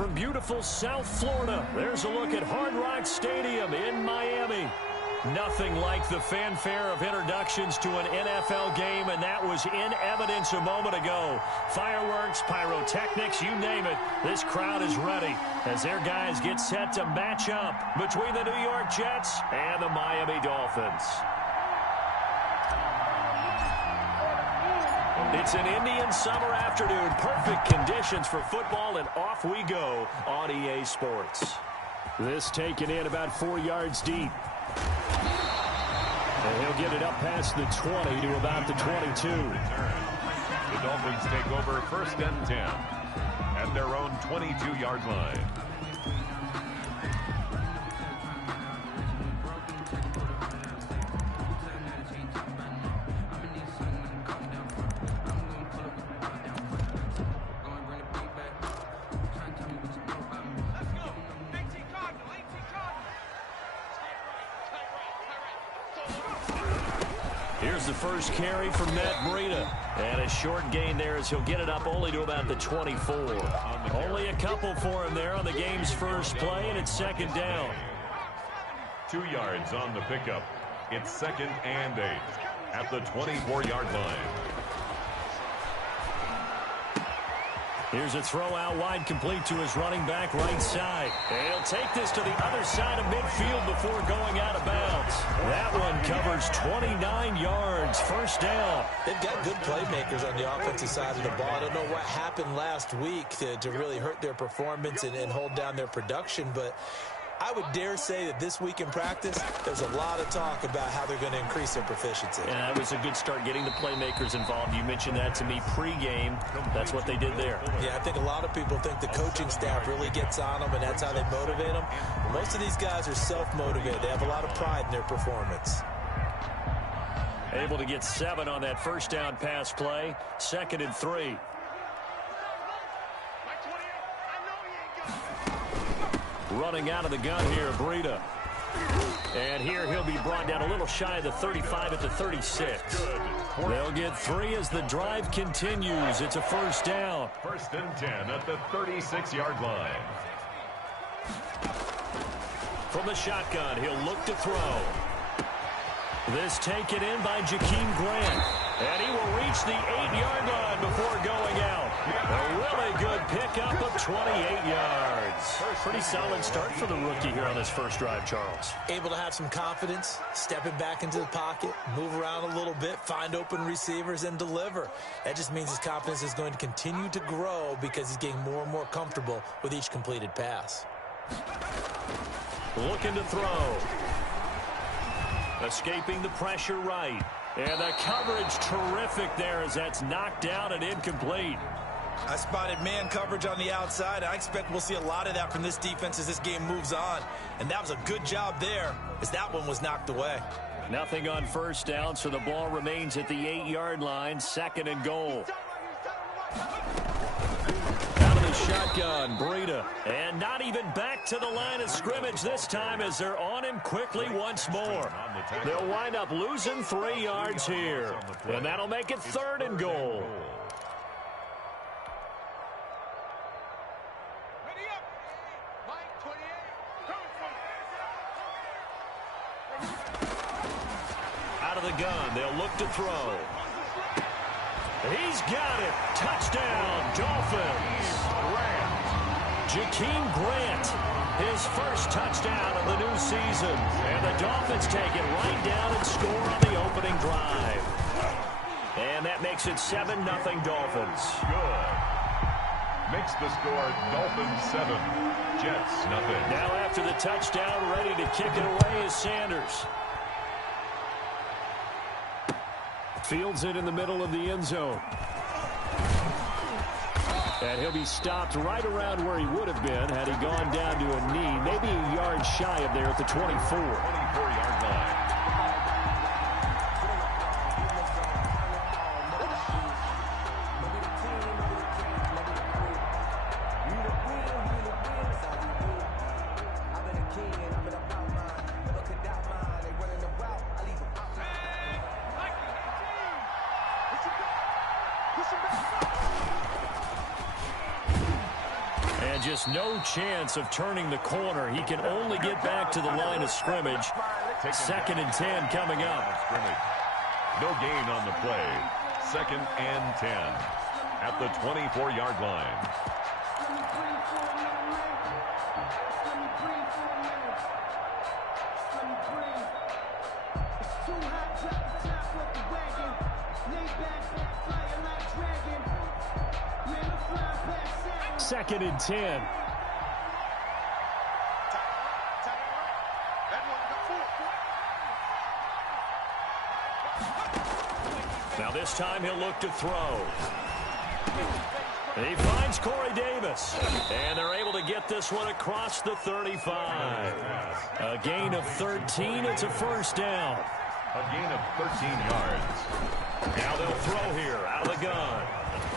From beautiful South Florida, there's a look at Hard Rock Stadium in Miami. Nothing like the fanfare of introductions to an NFL game, and that was in evidence a moment ago. Fireworks, pyrotechnics, you name it. This crowd is ready as their guys get set to match up between the New York Jets and the Miami Dolphins. It's an Indian summer afternoon. Perfect conditions for football, and off we go on EA Sports. This taken in about 4 yards deep. And he'll get it up past the 20 to about the 22. The Dolphins take over 1st and 10 at their own 22-yard line. Here's the first carry from Matt Breida. And a short gain there as he'll get it up only to about the 24. Only a couple for him there on the game's first play, and it's 2nd down. 2 yards on the pickup. It's 2nd and 8 at the 24-yard line. Here's a throw out wide, complete to his running back right side. And he'll take this to the other side of midfield before going out of bounds. That one covers 29 yards, 1st down. They've got good playmakers on the offensive side of the ball. I don't know what happened last week to really hurt their performance and hold down their production, but I would dare say that this week in practice, there's a lot of talk about how they're going to increase their proficiency. And that was a good start getting the playmakers involved. You mentioned that to me pregame. That's what they did there. Yeah, I think a lot of people think the coaching staff really gets on them, and that's how they motivate them. Most of these guys are self-motivated. They have a lot of pride in their performance. Able to get 7 on that 1st down pass play. 2nd and 3. Running out of the gun here, Breida. And here he'll be brought down a little shy of the 35 at the 36. They'll get 3 as the drive continues. It's a 1st down. 1st and 10 at the 36-yard line. From the shotgun, he'll look to throw. This taken in by Jakeem Grant. And he will reach the 8-yard line before going out. A really good pickup of 28 yards. Pretty solid start for the rookie here on this first drive, Charles. Able to have some confidence, stepping back into the pocket, move around a little bit, find open receivers, and deliver. That just means his confidence is going to continue to grow because he's getting more and more comfortable with each completed pass. Looking to throw. Escaping the pressure right. And the coverage terrific there as that's knocked down and incomplete. I spotted man coverage on the outside. I expect we'll see a lot of that from this defense as this game moves on. And that was a good job there as that one was knocked away. Nothing on 1st down, so the ball remains at the 8-yard line. 2nd and goal. Out of the shotgun, Breida. And not even back to the line of scrimmage this time as they're on him quickly once more. They'll wind up losing 3 yards here. And that'll make it 3rd and goal. Out of the gun, they'll look to throw. He's got it. Touchdown, Dolphins. Jakeem Grant, his first touchdown of the new season. And the Dolphins take it right down and score on the opening drive. And that makes it 7-0 Dolphins. Good. Makes the score Dolphins 7, Jets 0. Now after the touchdown, ready to kick it away is Sanders. Fields it in the middle of the end zone. And he'll be stopped right around where he would have been had he gone down to a knee, maybe a yard shy of there at the 24. 24-yard line. And just no chance of turning the corner. He can only get back to the line of scrimmage. 2nd and 10 coming up. No gain on the play. 2nd and 10 at the 24-yard line. Second and 10. Now this time he'll look to throw. He finds Corey Davis. And they're able to get this one across the 35. A gain of 13. It's a 1st down. A gain of 13 yards. Now they'll throw here out of the gun.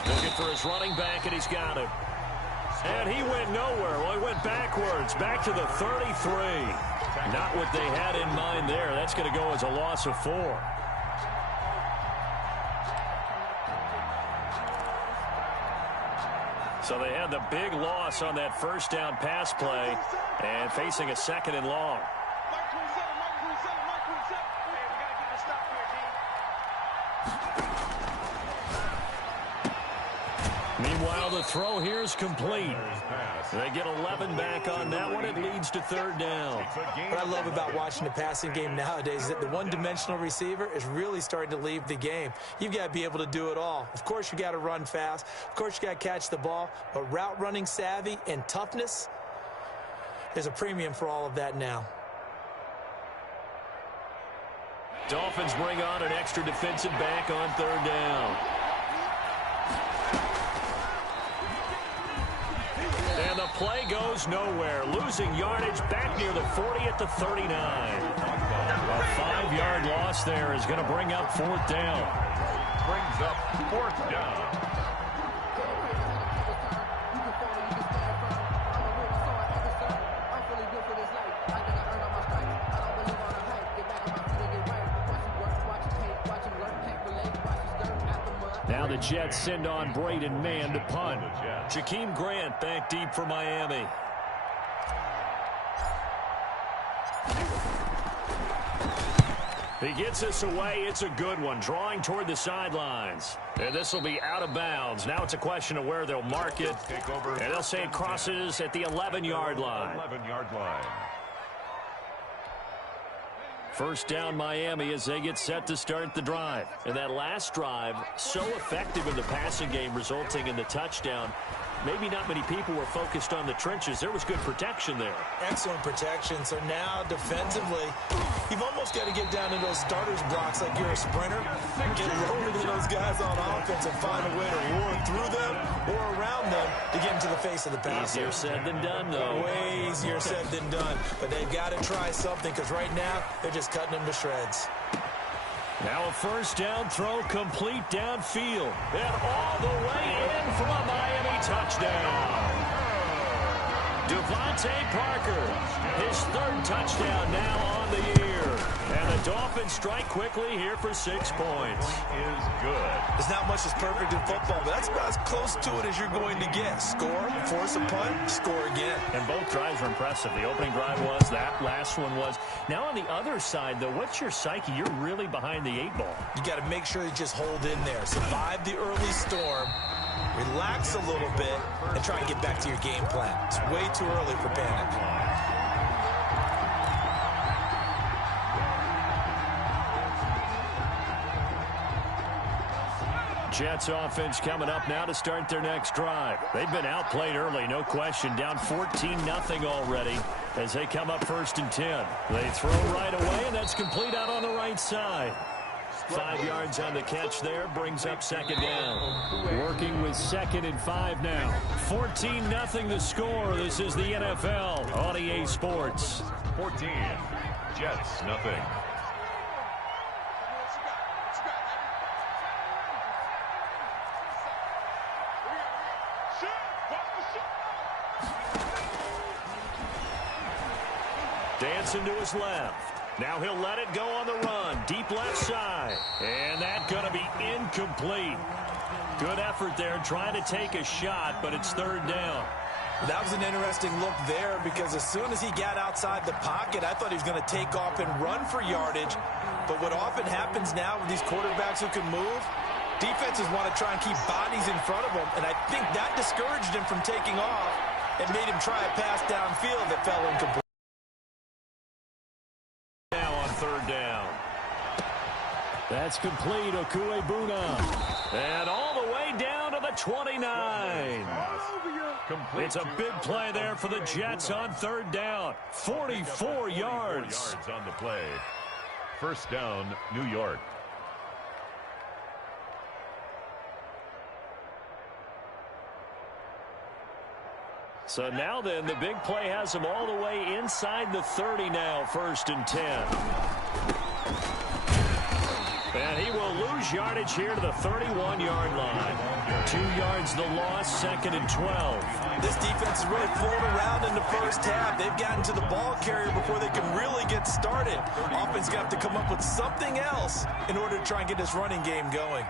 Looking for his running back, and he's got it. And he went nowhere. Well, he went backwards, back to the 33. Not what they had in mind there. That's going to go as a loss of 4. So they had the big loss on that 1st down pass play and facing a 2nd and long. Meanwhile, the throw here is complete. They get 11 back on that one. It leads to 3rd down. What I love about watching the passing game nowadays is that the one-dimensional receiver is really starting to leave the game. You've got to be able to do it all. Of course, you got to run fast. Of course, you got to catch the ball. But route running savvy and toughness, there's a premium for all of that now. Dolphins bring on an extra defensive back on 3rd down. And the play goes nowhere. Losing yardage back near the 40 at the 39. A 5-yard loss there is going to bring up 4th down. Brings up 4th down. Now the Jets send on Braden Mann to punt. Jakeem Grant back deep for Miami. He gets this away. It's a good one. Drawing toward the sidelines. And this will be out of bounds. Now it's a question of where they'll mark it. And they'll say it crosses at the 11-yard line. 11-yard line. 1st down Miami as they get set to start the drive. And that last drive, so effective in the passing game, resulting in the touchdown. Maybe not many people were focused on the trenches. There was good protection there. Excellent protection. So now defensively, you've almost got to get down to those starters blocks like you're a sprinter. Get lower than those guys on offense and find a way to roar through them or around them to get into the face of the passer. Easier said than done, though. Way easier said than done. But they've got to try something because right now they're just cutting them to shreds. Now a 1st down throw complete downfield. And all the way in for a Miami touchdown. Devontae Parker, his 3rd touchdown now on the year. And the Dolphins strike quickly here for 6 points. Is good. There's not much that's perfect in football, but that's about as close to it as you're going to get. Score, force a punt, score again. And both drives were impressive. The opening drive was, that last one was. Now on the other side, though, what's your psyche? You're really behind the 8 ball. You got to make sure you just hold in there. Survive the early storm, relax a little bit, and try and get back to your game plan. It's way too early for panic. Jets offense coming up now to start their next drive. They've been outplayed early, no question. Down 14-0 already as they come up 1st and 10. They throw right away, and that's complete out on the right side. 5 yards on the catch there, brings up 2nd down. Working with 2nd and 5 now. 14-0 the score. This is the NFL on EA Sports. 14, Jets, nothing. Dancing to his left. Now he'll let it go on the run. Deep left side. And that's going to be incomplete. Good effort there trying to take a shot, but it's 3rd down. That was an interesting look there because as soon as he got outside the pocket, I thought he was going to take off and run for yardage. But what often happens now with these quarterbacks who can move, defenses want to try and keep bodies in front of them, and I think that discouraged him from taking off and made him try a pass downfield that fell incomplete. Now on third down. That's complete, Okuebuna. And all the way down to the 29. It's a big play there for the Jets on third down. 44 yards. On the play. First down, New York. So now then, the big play has him all the way inside the 30 now, 1st and 10. And he will lose yardage here to the 31-yard line. 2 yards the loss, 2nd and 12. This defense is really flown around in the first half. They've gotten to the ball carrier before they can really get started. Offense going to have to come up with something else in order to try and get this running game going.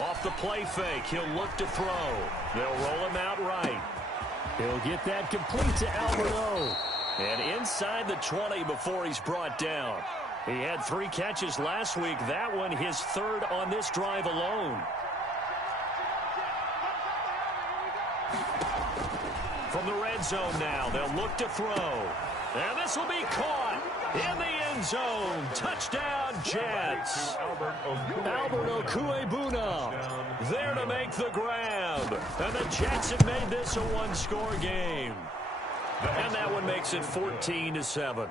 Off the play fake, he'll look to throw. They'll roll him out right. He'll get that complete to Alberto. And inside the 20 before he's brought down. He had 3 catches last week. That one his 3rd on this drive alone. From the red zone now, they'll look to throw. And this will be caught in the end zone. Touchdown, Jets. Albert Okuebuna there to make the grab. And the Jets have made this a 1-score game. And that one makes it 14-7.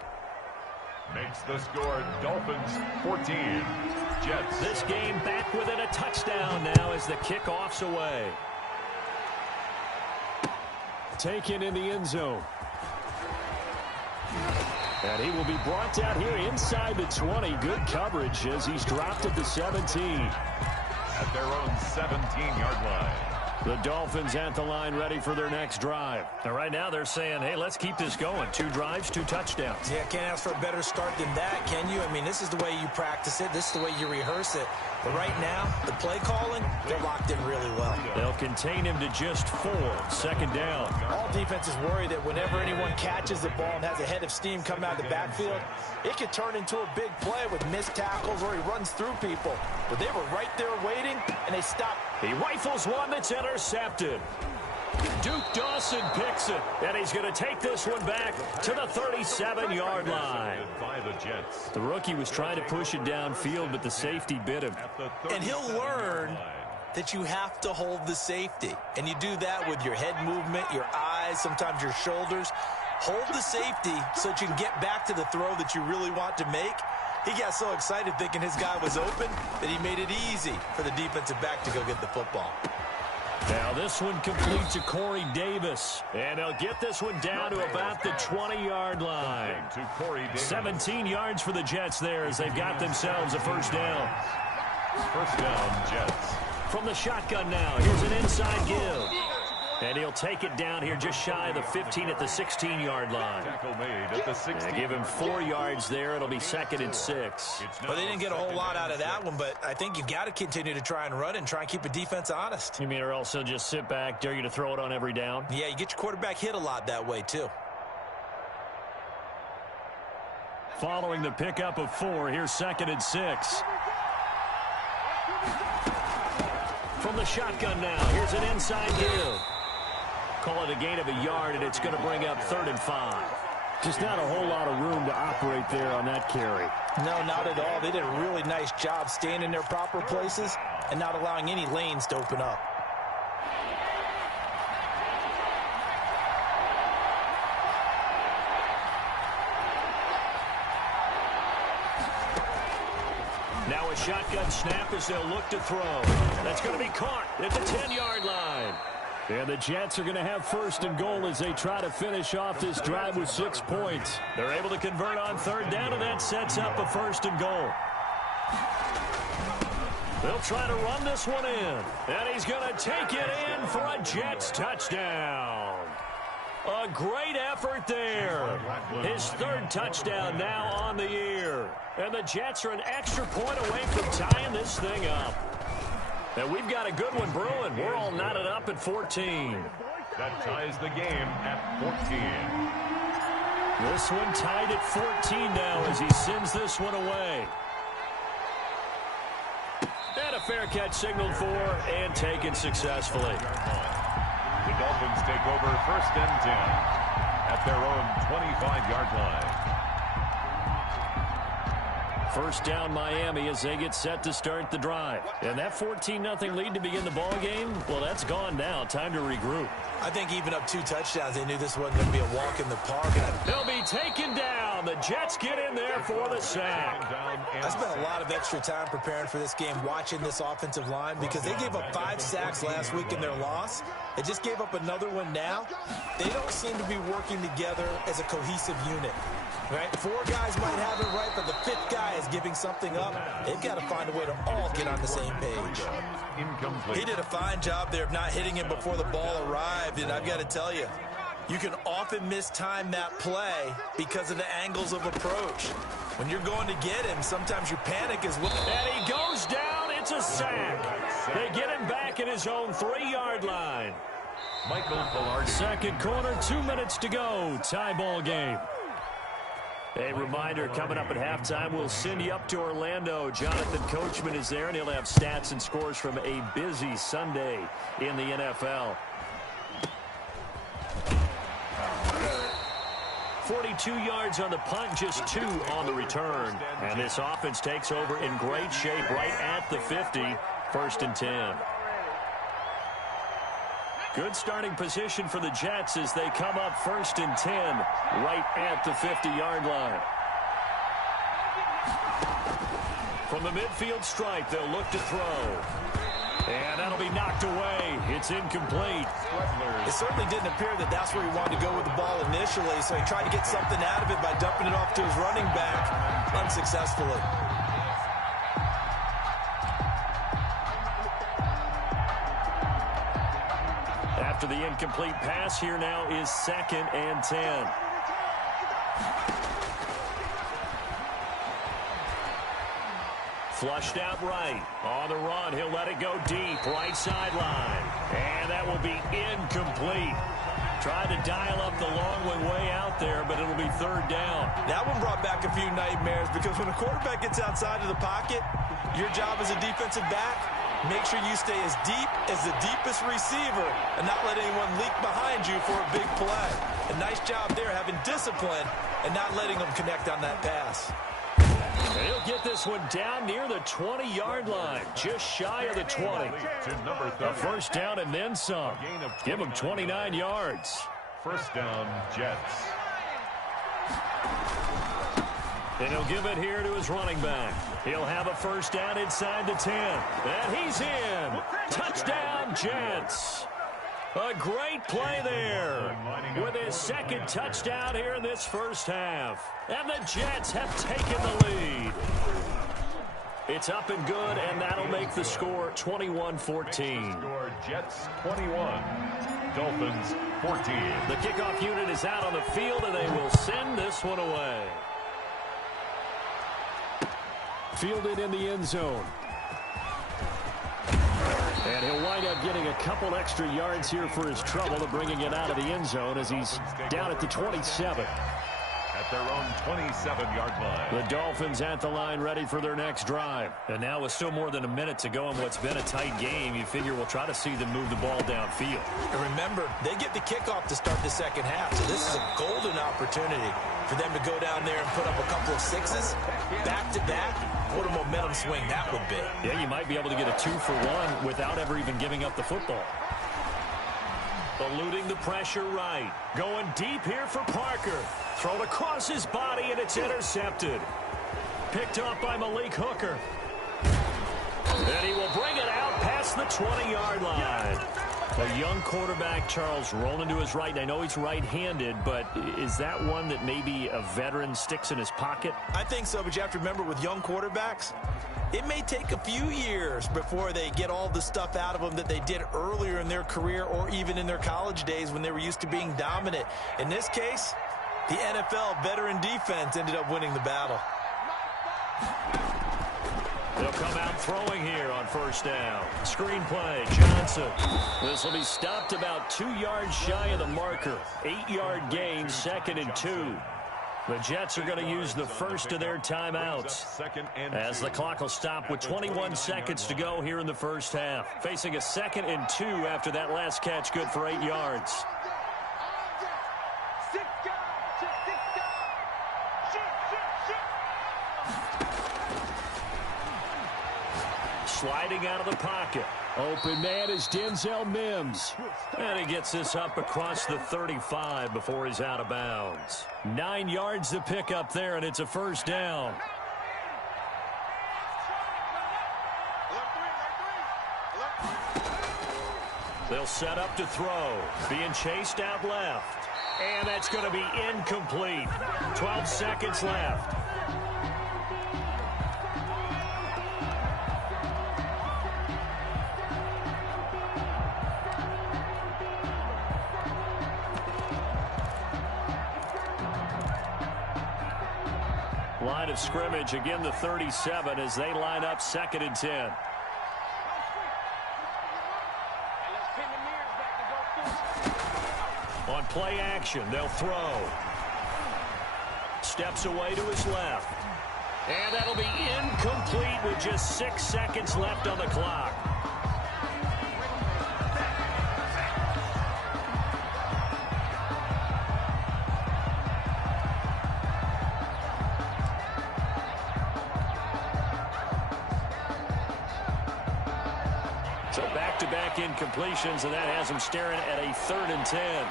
Makes the score Dolphins 14. Jets. This game back within a touchdown now as the kickoff's away. Taken in the end zone. And he will be brought down here inside the 20. Good coverage as he's dropped at the 17. At their own 17-yard line. The Dolphins at the line ready for their next drive. And right now they're saying, hey, let's keep this going. 2 drives, 2 touchdowns. Yeah, can't ask for a better start than that, can you? I mean, this is the way you practice it. This is the way you rehearse it. But right now, the play calling, they're locked in really well. They'll contain him to just 4. 2nd down. All defenses worry that whenever anyone catches the ball and has a head of steam come out of the backfield, it could turn into a big play with missed tackles or he runs through people. But they were right there waiting, and they stopped. He rifles one that's intercepted. Duke Dawson picks it, and he's going to take this one back to the 37-yard line. By the Jets. The rookie was trying to push it downfield, but the safety bit him. And he'll learn that you have to hold the safety. And you do that with your head movement, your eyes, sometimes your shoulders. Hold the safety so that you can get back to the throw that you really want to make. He got so excited thinking his guy was open that he made it easy for the defensive back to go get the football. Now this one complete to Corey Davis. And he'll get this one down to about the 20-yard line. 17 yards for the Jets there as they've got themselves a first down. First down, Jets. From the shotgun now, here's an inside give. And he'll take it down here just shy of the 15 at the 16-yard line. Tackle made at the 16. Give him 4 yards there. It'll be 2nd and 6. Well, they didn't get a whole lot out of that one, but I think you've got to continue to try and run and try and keep the defense honest. You mean or else he'll just sit back, dare you to throw it on every down? Yeah, you get your quarterback hit a lot that way, too. Following the pickup of 4, here's 2nd and 6. From the shotgun now, here's an inside give. Call it a gain of a yard, and it's going to bring up 3rd and 5. Just not a whole lot of room to operate there on that carry. No, not at all. They did a really nice job staying in their proper places and not allowing any lanes to open up. Now a shotgun snap as they'll look to throw. That's going to be caught at the 10-yard line. And the Jets are going to have 1st and goal as they try to finish off this drive with 6 points. They're able to convert on 3rd down, and that sets up a 1st and goal. They'll try to run this one in. And he's going to take it in for a Jets touchdown. A great effort there. His 3rd touchdown now on the year. And the Jets are an extra point away from tying this thing up. And we've got a good one brewing. We're all knotted up at 14. That ties the game at 14. This one tied at 14 now as he sends this one away. And a fair catch signaled for and taken successfully. The Dolphins take over 1st and 10 at their own 25-yard line. First down Miami as they get set to start the drive. And that 14-0 lead to begin the ball game, well, that's gone now. Time to regroup. I think even up 2 touchdowns, they knew this wasn't going to be a walk in the park. They'll be taken down. The Jets get in there for the sack. I spent a lot of extra time preparing for this game, watching this offensive line, because they gave up 5 sacks last week in their loss. They just gave up another one now. They don't seem to be working together as a cohesive unit. Right? 4 guys might have it right, but the 5th guy is giving something up. They've got to find a way to all get on the same page. He did a fine job there of not hitting him before the ball arrived, and I've got to tell you, you can often mistime that play because of the angles of approach. When you're going to get him, sometimes your panic is... And he goes down. It's a sack. They get him back at his own 3-yard line. Michael Palardy. Second quarter, 2 minutes to go. Tie ball game. A reminder, coming up at halftime, we'll send you up to Orlando. Jonathan Coachman is there, and he'll have stats and scores from a busy Sunday in the NFL. 42 yards on the punt, just 2 on the return. And this offense takes over in great shape right at the 50, 1st and 10. Good starting position for the Jets as they come up 1st and 10 right at the 50-yard line. From the midfield stripe, they'll look to throw. And that'll be knocked away. It's incomplete. It certainly didn't appear that that's where he wanted to go with the ball initially, so he tried to get something out of it by dumping it off to his running back unsuccessfully. After the incomplete pass, here now is 2nd and 10. Flushed out right. On the run, he'll let it go deep. Right sideline. And that will be incomplete. Tried to dial up the long way out there, but it'll be 3rd down. That one brought back a few nightmares because when a quarterback gets outside of the pocket, your job as a defensive back, make sure you stay as deep as the deepest receiver and not let anyone leak behind you for a big play. A nice job there having discipline and not letting them connect on that pass. He'll get this one down near the 20-yard line, just shy of the 20. A 1st down and then some. Give him 29 yards. 1st down, Jets. And he'll give it here to his running back. He'll have a 1st down inside the 10. And he's in. Touchdown, Jets. A great play there with his 2nd touchdown here in this 1st half. And the Jets have taken the lead. It's up and good, and that'll make the score 21-14. Jets 21, Dolphins 14. The kickoff unit is out on the field, and they will send this one away. Fielded in the end zone. And he'll wind up getting a couple extra yards here for his trouble of bringing it out of the end zone as he's down at the 27. At their own 27-yard line. The Dolphins at the line ready for their next drive. And now with still more than a minute to go in what's been a tight game, you figure we'll try to see them move the ball downfield. And remember, they get the kickoff to start the 2nd half, so this is a golden opportunity for them to go down there and put up a couple of 6s back-to-back. What a momentum swing that would be. Yeah, you might be able to get a 2-for-1 without ever even giving up the football. Eluding the pressure right. Going deep here for Parker. Thrown across his body, and it's intercepted. Picked up by Malik Hooker. And he will bring it out past the 20-yard line. A young quarterback, Charles, rolling to his right. And I know he's right-handed, but is that one that maybe a veteran sticks in his pocket? I think so, but you have to remember with young quarterbacks, it may take a few years before they get all the stuff out of them that they did earlier in their career or even in their college days when they were used to being dominant. In this case, the NFL veteran defense ended up winning the battle. They'll come out throwing here on first down. Screen play, Johnson. This will be stopped about 2 yards shy of the marker. 8-yard gain, 2nd and 2. The Jets are going to use the first of their timeouts as the clock will stop with 21 seconds to go here in the first half. Facing a 2nd and 2 after that last catch, good for 8 yards. Sliding out of the pocket. Open man is Denzel Mims. And he gets this up across the 35 before he's out of bounds. 9 yards to pick up there, and it's a first down. They'll set up to throw. Being chased out left. And that's going to be incomplete. 12 seconds left. Line of scrimmage, again the 37 as they line up 2nd and 10. On play action, they'll throw. Steps away to his left. And that'll be incomplete with just 6 seconds left on the clock. So back-to-back incompletions, and that has him staring at a 3rd and 10.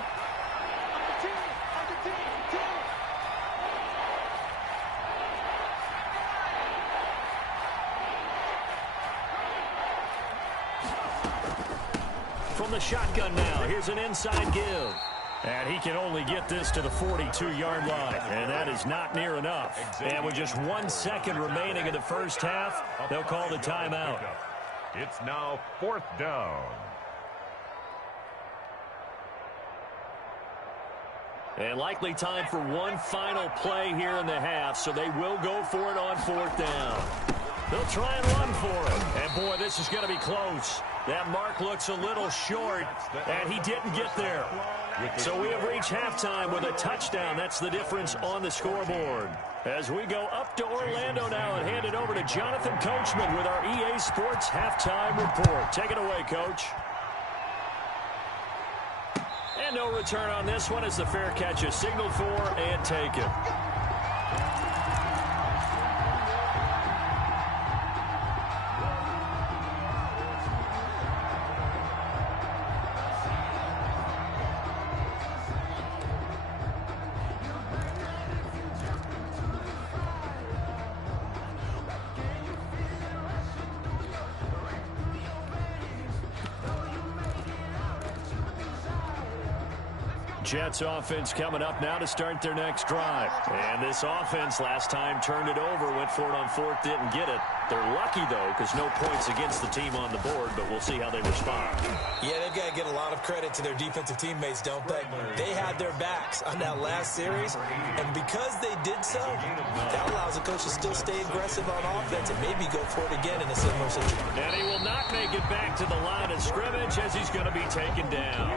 From the shotgun now, here's an inside give. And he can only get this to the 42-yard line, and that is not near enough. And with just 1 second remaining in the first half, they'll call the timeout. It's now 4th down. And likely time for one final play here in the half, so they will go for it on 4th down. They'll try and run for it. And, boy, this is going to be close. That mark looks a little short, and he didn't get there. So we have reached halftime with a touchdown. That's the difference on the scoreboard. As we go up to Orlando now and hand it over to Jonathan Coachman with our EA Sports Halftime Report. Take it away, Coach. And no return on this one as the fair catch is signaled for and taken. Jets offense coming up now to start their next drive. And this offense last time turned it over, went for it on 4th, didn't get it. They're lucky, though, because no points against the team on the board, but we'll see how they respond. Yeah, they've got to get a lot of credit to their defensive teammates, don't they? They had their backs on that last series, and because they did so, that allows the coach to still stay aggressive on offense and maybe go for it again in a similar situation. And he will not make it back to the line of scrimmage as he's going to be taken down.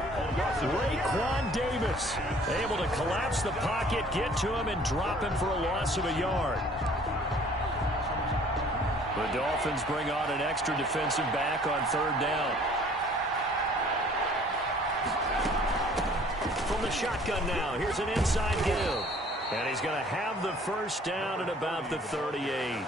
Raekwon Davis able to collapse the pocket, get to him, and drop him for a loss of a yard. The Dolphins bring on an extra defensive back on 3rd down. From the shotgun now, here's an inside give. And he's going to have the first down at about the 38.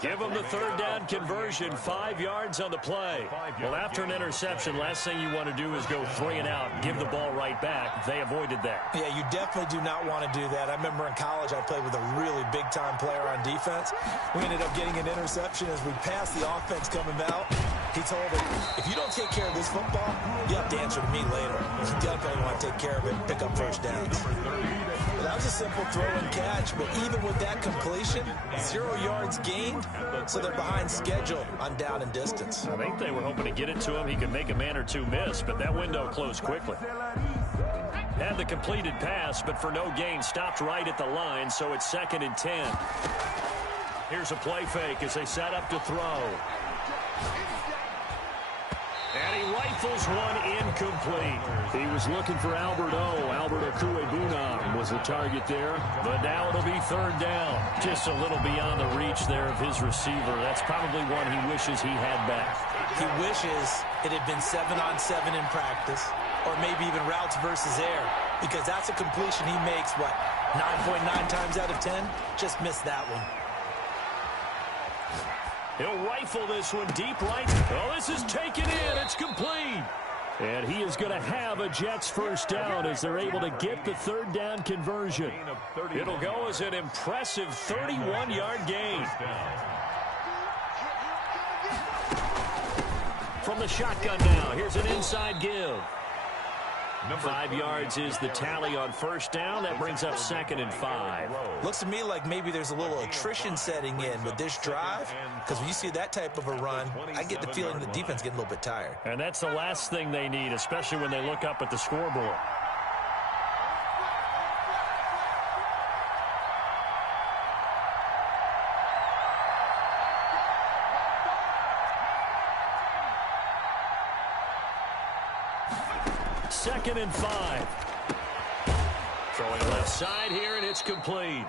Give them the 3rd down conversion, 5 yards on the play. Well, after an interception, last thing you want to do is go 3 and out and give the ball right back. They avoided that. Yeah, you definitely do not want to do that. I remember in college I played with a really big-time player on defense. We ended up getting an interception as we passed the offense coming out. He told him, if you don't take care of this football, you have to answer to me later. You definitely want to take care of it and pick up first downs. Well, that was a simple throw and catch, but even with that completion, 0 yards gained, so they're behind schedule on down and distance. I think they were hoping to get it to him. He could make a man or two miss, but that window closed quickly. Had the completed pass, but for no gain, stopped right at the line, so it's 2nd and 10. Here's a play fake as they set up to throw. And he rifles one incomplete. He was looking for Albert Okuebunam was the target there. But now it'll be third down. Just a little beyond the reach there of his receiver. That's probably one he wishes he had back. He wishes it had been 7-on-7 in practice, or maybe even routes versus air, because that's a completion he makes, 9.9 times out of 10? Just missed that one. He'll rifle this one deep right. Oh, this is taken in. It's complete. And he is going to have a Jets first down as they're able to get the third down conversion. It'll go as an impressive 31-yard gain. From the shotgun now, here's an inside give. 5 yards is the tally on first down. That brings up 2nd and 5. Looks to me like maybe there's a little attrition setting in with this drive, because when you see that type of a run, I get the feeling the defense getting a little bit tired. And that's the last thing they need, especially when they look up at the scoreboard. Second and 5. Throwing left side here, and it's complete.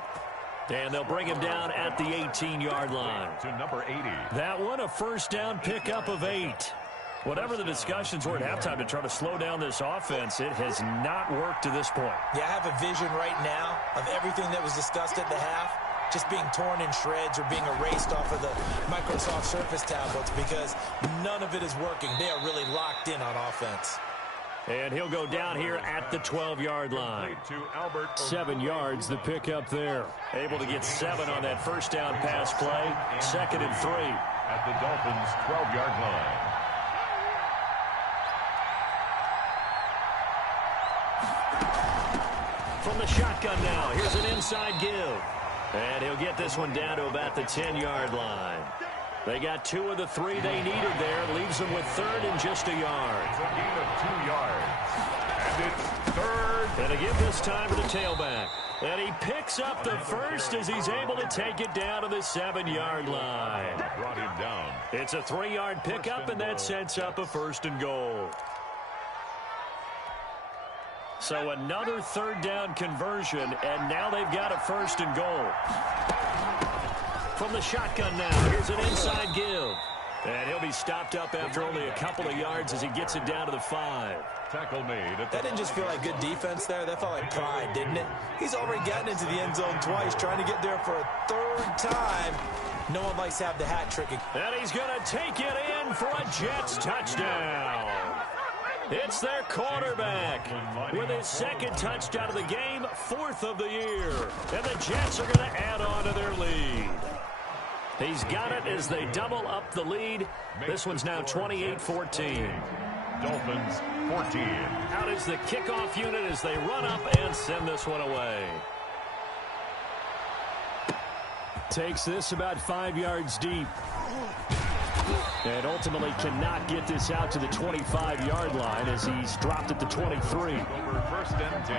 And they'll bring him down at the 18-yard line. To number 80. That one, a first down pickup of 8. Whatever the discussions were at halftime to try to slow down this offense, it has not worked to this point. Yeah, I have a vision right now of everything that was discussed at the half just being torn in shreds or being erased off of the Microsoft Surface tablets, because none of it is working. They are really locked in on offense. And he'll go down here at the 12-yard line. 7 yards, the pickup there. Able to get 7 on that first down pass play. 2nd and 3. At the Dolphins' 12-yard line. From the shotgun now, here's an inside give. And he'll get this one down to about the 10-yard line. They got 2 of the 3 they needed there. Leaves them with 3rd and just a yard. It's a gain of 2 yards. And it's 3rd. And a give this time to the tailback. And he picks up the first as he's able to take it down to the 7-yard line. Brought him down. It's a 3-yard pickup, and that sets up a 1st and goal. So another third down conversion, and now they've got a 1st and goal. From the shotgun now, here's an inside give. And he'll be stopped up after only a couple of yards as he gets it down to the 5. Tackle made. That didn't just feel like good defense there. That felt like pride, didn't it? He's already gotten into the end zone twice, trying to get there for a 3rd time. No one likes to have the hat trick. And he's going to take it in for a Jets touchdown. It's their quarterback with his 2nd touchdown of the game, 4th of the year. And the Jets are going to add on to their lead. He's got it as they double up the lead. This one's now 28-14. Dolphins 14. Out is the kickoff unit as they run up and send this one away. Takes this about 5 yards deep. And ultimately cannot get this out to the 25-yard line as he's dropped at the 23. Over 1st and 10.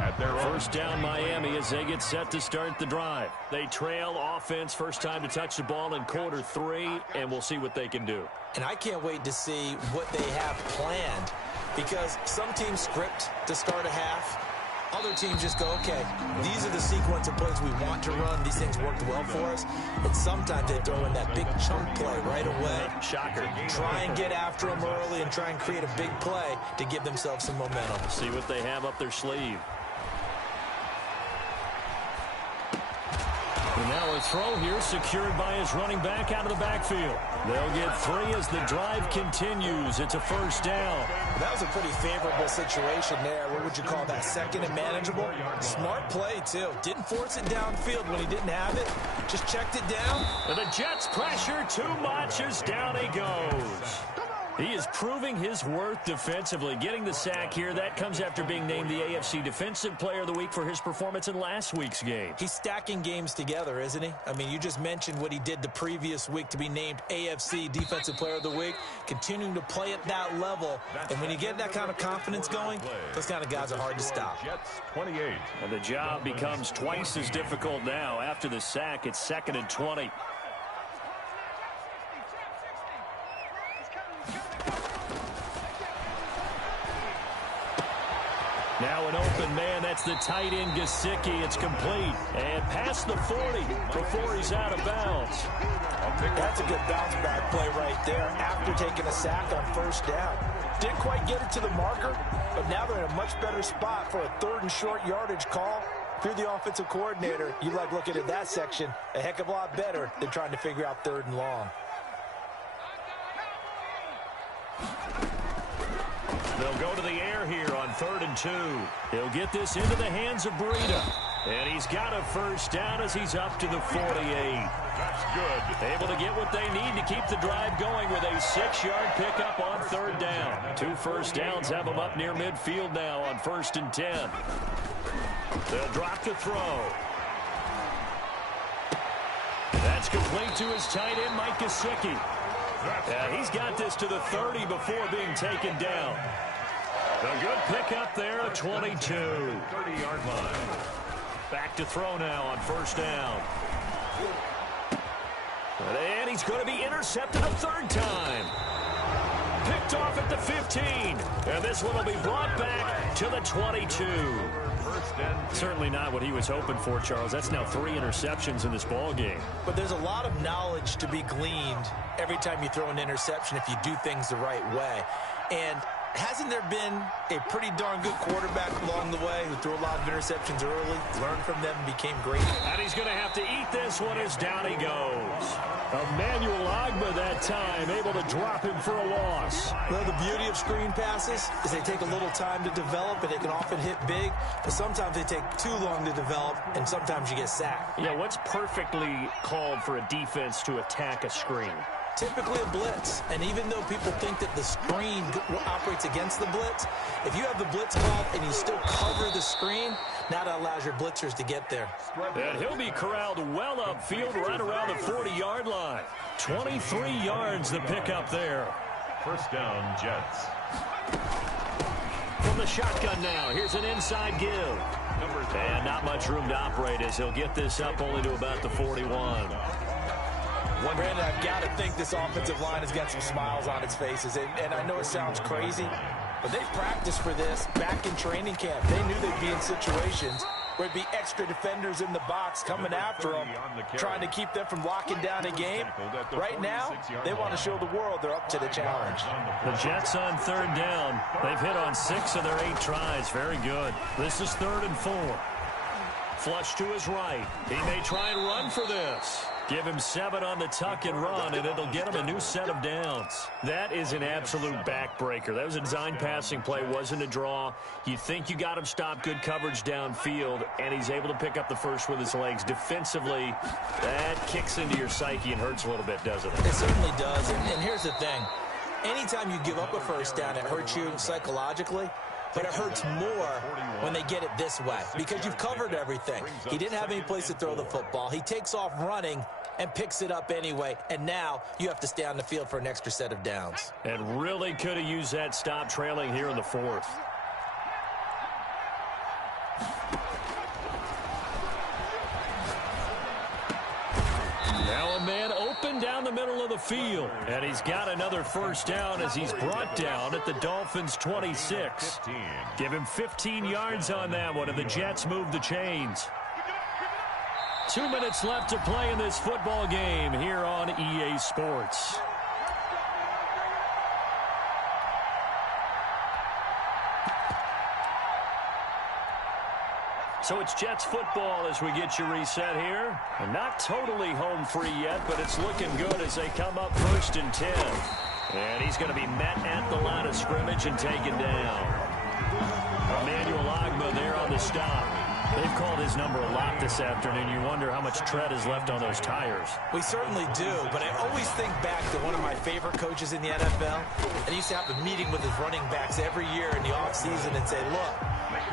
At their first down Miami as they get set to start the drive. They trail offense, first time to touch the ball in quarter 3, and we'll see what they can do. And I can't wait to see what they have planned, because some teams script to start a half. Other teams just go, okay, these are the sequence of plays we want to run. These things worked well for us. And sometimes they throw in that big chunk play right away. Shocker. Try and get after them early and try and create a big play to give themselves some momentum. See what they have up their sleeve. And now a throw here secured by his running back out of the backfield. They'll get 3 as the drive continues. It's a first down. That was a pretty favorable situation there. What would you call that? 2nd and manageable? Smart play, too. Didn't force it downfield when he didn't have it. Just checked it down. And the Jets pressure too much as down he goes. He is proving his worth defensively. Getting the sack here, that comes after being named the AFC Defensive Player of the Week for his performance in last week's game. He's stacking games together, isn't he? I mean, you just mentioned what he did the previous week to be named AFC Defensive Player of the Week, continuing to play at that level. And when you get that kind of confidence going, those kind of guys are hard to stop. Jets 28. And the job becomes twice as difficult now. After the sack, it's 2nd and 20. Now an open man, that's the tight end Gesicki. It's complete. And past the 40 before he's out of bounds. That's a good bounce back play right there after taking a sack on 1st down. Didn't quite get it to the marker, but now they're in a much better spot for a 3rd and short yardage call. If you're the offensive coordinator, you like looking at that section a heck of a lot better than trying to figure out 3rd and long. They'll go to the air here on 3rd and 2. He'll get this into the hands of Breida. And he's got a 1st down as he's up to the 48. That's good. Able to get what they need to keep the drive going with a 6-yard pickup on 3rd down. 2 1st downs have them up near midfield now on 1st and 10. They'll drop the throw. That's complete to his tight end, Mike Gesicki. He's got this to the 30 before being taken down. A good pickup there, a 22. 30-yard line. Back to throw now on 1st down. And he's going to be intercepted a 3rd time. Picked off at the 15. And this one will be brought back to the 22. Certainly not what he was hoping for, Charles. That's now 3 interceptions in this ball game. But there's a lot of knowledge to be gleaned every time you throw an interception if you do things the right way. And hasn't there been a pretty darn good quarterback along the way who threw a lot of interceptions early, learned from them, and became great? And he's going to have to eat this one as down he goes. Emmanuel Ogbah that time, able to drop him for a loss. Well, the beauty of screen passes is they take a little time to develop, and they can often hit big, but sometimes they take too long to develop, and sometimes you get sacked. Yeah, what's perfectly called for a defense to attack a screen? Typically a blitz, and even though people think that the screen operates against the blitz, if you have the blitz called and you still cover the screen, now that allows your blitzers to get there. And he'll be corralled well upfield right around the 40-yard line. 23 yards the pickup there. 1st down, Jets. From the shotgun now, here's an inside give. And not much room to operate as he'll get this up only to about the 41. Brandon, I've got to think this offensive line has got some smiles on its faces. And I know it sounds crazy, but they practiced for this back in training camp. They knew they'd be in situations where it'd be extra defenders in the box coming after them, trying to keep them from locking down a game. Right now, they want to show the world they're up to the challenge. The Jets on 3rd down. They've hit on 6 of their 8 tries. Very good. This is 3rd and 4. Flush to his right. He may try and run for this. Give him 7 on the tuck and run, and it'll get him a new set of downs. That is an absolute backbreaker. That was a design passing play, wasn't a draw. You think you got him stopped, good coverage downfield, and he's able to pick up the first with his legs. Defensively, that kicks into your psyche and hurts a little bit, doesn't it? It certainly does, and here's the thing. Anytime you give up a 1st down, it hurts you psychologically. But it hurts more when they get it this way because you've covered everything. He didn't have any place to throw the football. He takes off running and picks it up anyway, and now you have to stay on the field for an extra set of downs. And really could have used that stop trailing here in the 4th. Now a man open down the middle of the field. And he's got another 1st down as he's brought down at the Dolphins' 26. Give him 15 yards on that one, and the Jets move the chains. 2 minutes left to play in this football game here on EA Sports. So it's Jets football as we get you reset here. And not totally home free yet, but it's looking good as they come up 1st and 10. And he's going to be met at the line of scrimmage and taken down. Emmanuel Ogbah there on the stop. They've called his number a lot this afternoon. You wonder how much tread is left on those tires. We certainly do, but I always think back to one of my favorite coaches in the NFL. And he used to have a meeting with his running backs every year in the offseason and say, look,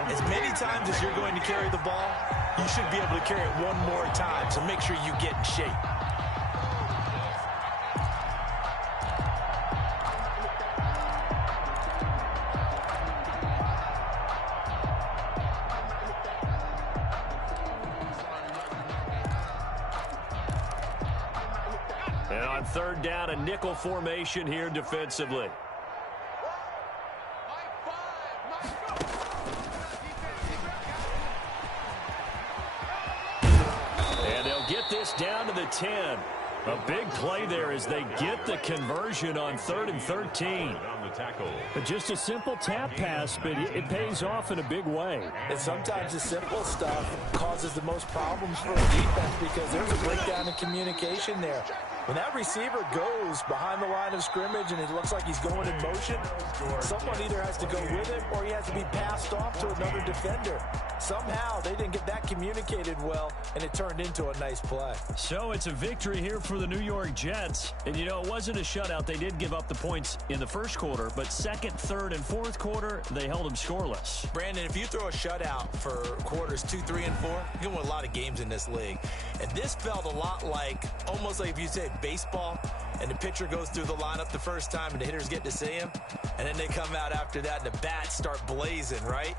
as many times as you're going to carry the ball, you should be able to carry it one more time, so make sure you get in shape. And on third down, a nickel formation here defensively. And they'll get this down to the 10. A big play there as they get the conversion on 3rd and 13. Just a simple tap pass, but it pays off in a big way. And sometimes the simple stuff causes the most problems for a defense because there's a breakdown in communication there. When that receiver goes behind the line of scrimmage and it looks like he's going in motion, someone either has to go with him or he has to be passed off to another defender. Somehow they didn't get that communicated well, and it turned into a nice play. So it's a victory here for the New York Jets. And, you know, it wasn't a shutout. They did give up the points in the first quarter, but second, third, and fourth quarter, they held them scoreless. Brandon, if you throw a shutout for quarters 2, 3, and 4, you can win a lot of games in this league. And this felt a lot like, almost like if you say baseball, and the pitcher goes through the lineup the first time and the hitters get to see him, and then they come out after that and the bats start blazing, right?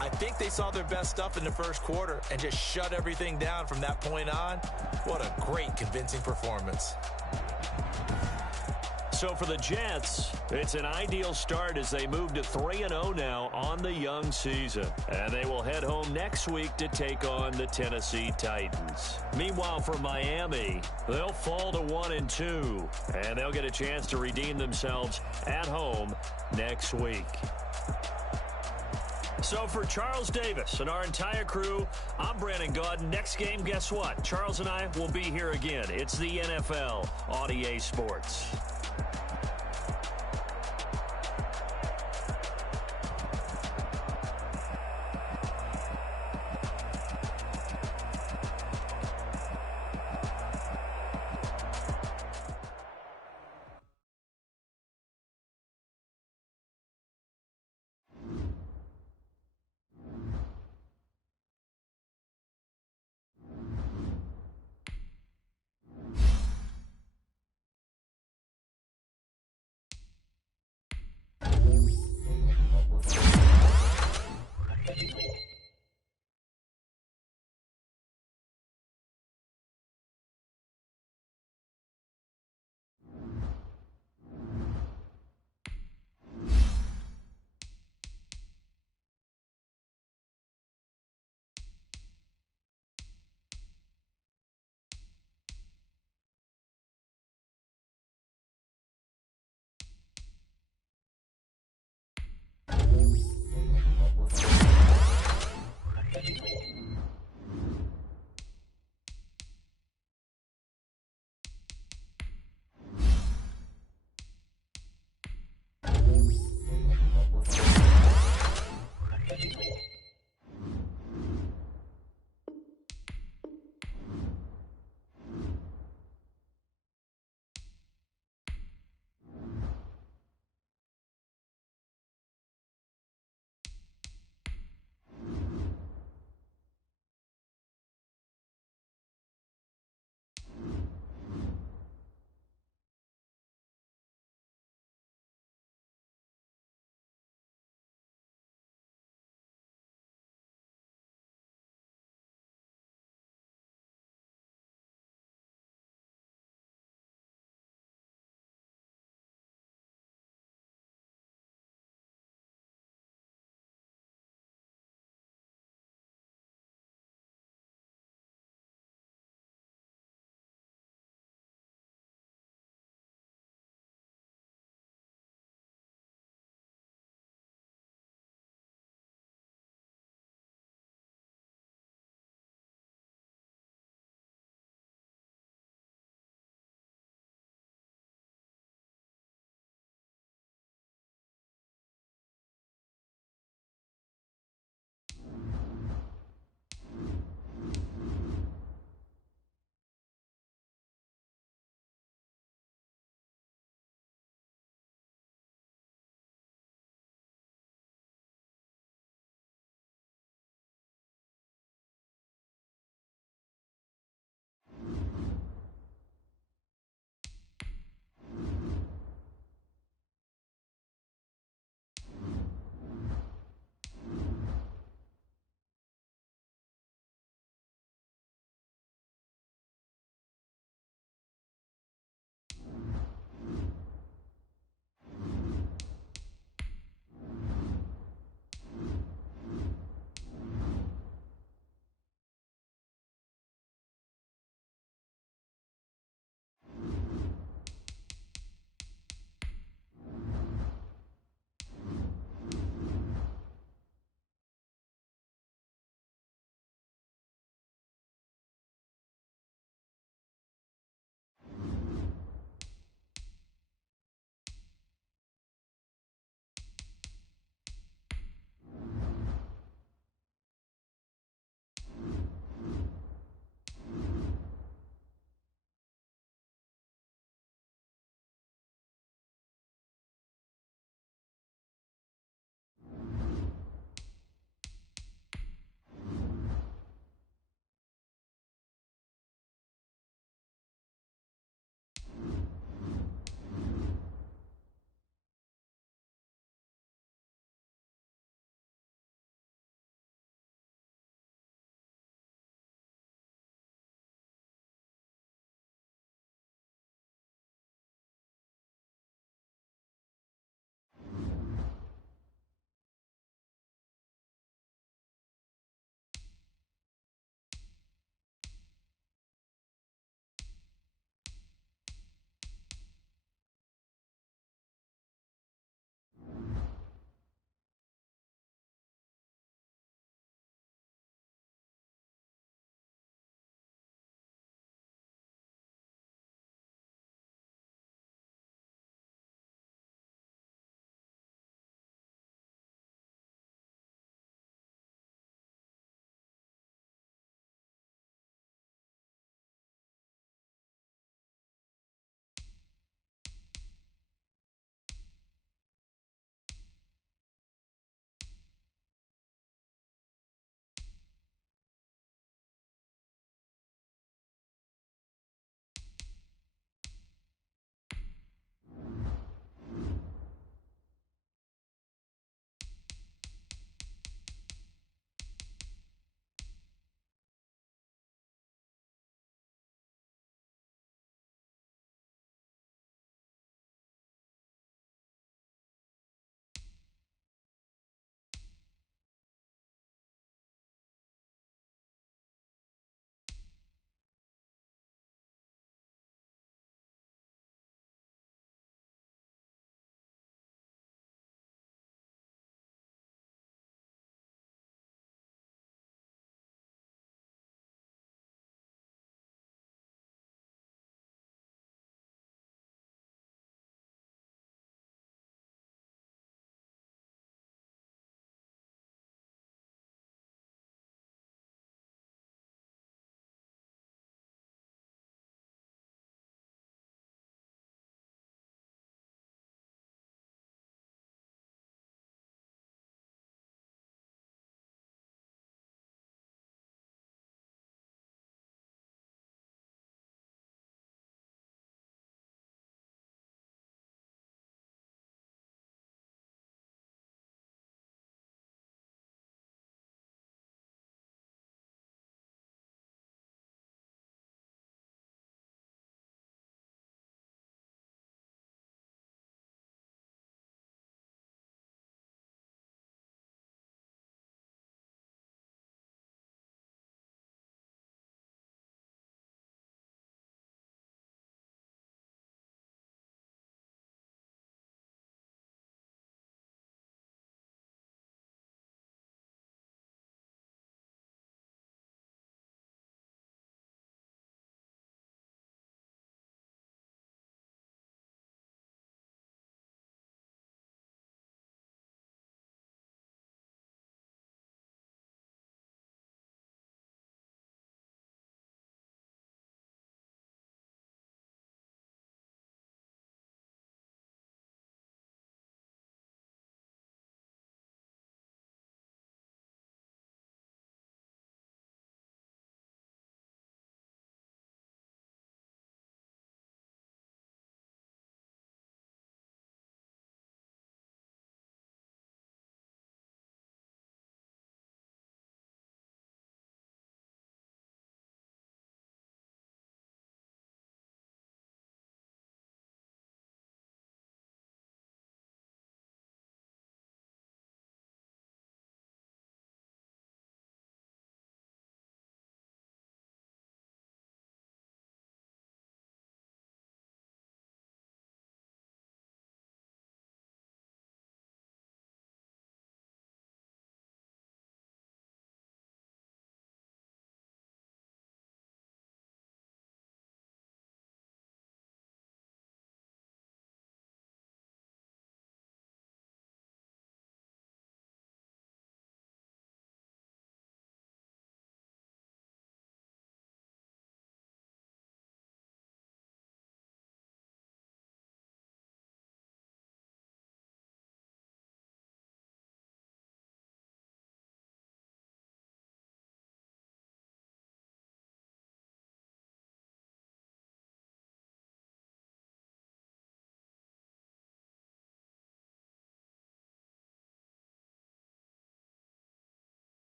I think they saw their best stuff in the first quarter and just shut everything down from that point on. What a great, convincing performance. So for the Jets, it's an ideal start as they move to 3-0 now on the young season. And they will head home next week to take on the Tennessee Titans. Meanwhile, for Miami, they'll fall to 1-2. And they'll get a chance to redeem themselves at home next week. So for Charles Davis and our entire crew, I'm Brandon Gaudin. Next game, guess what? Charles and I will be here again. It's the NFL on EA Sports.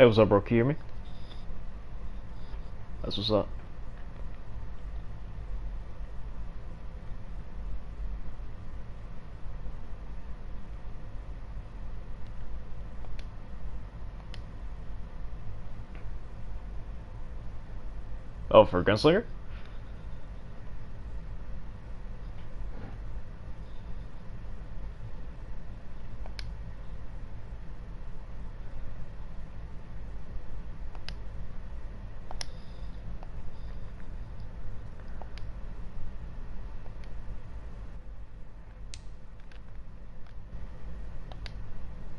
Hey, what's up, bro? Can you hear me? That's what's up. Oh, for Gunslinger?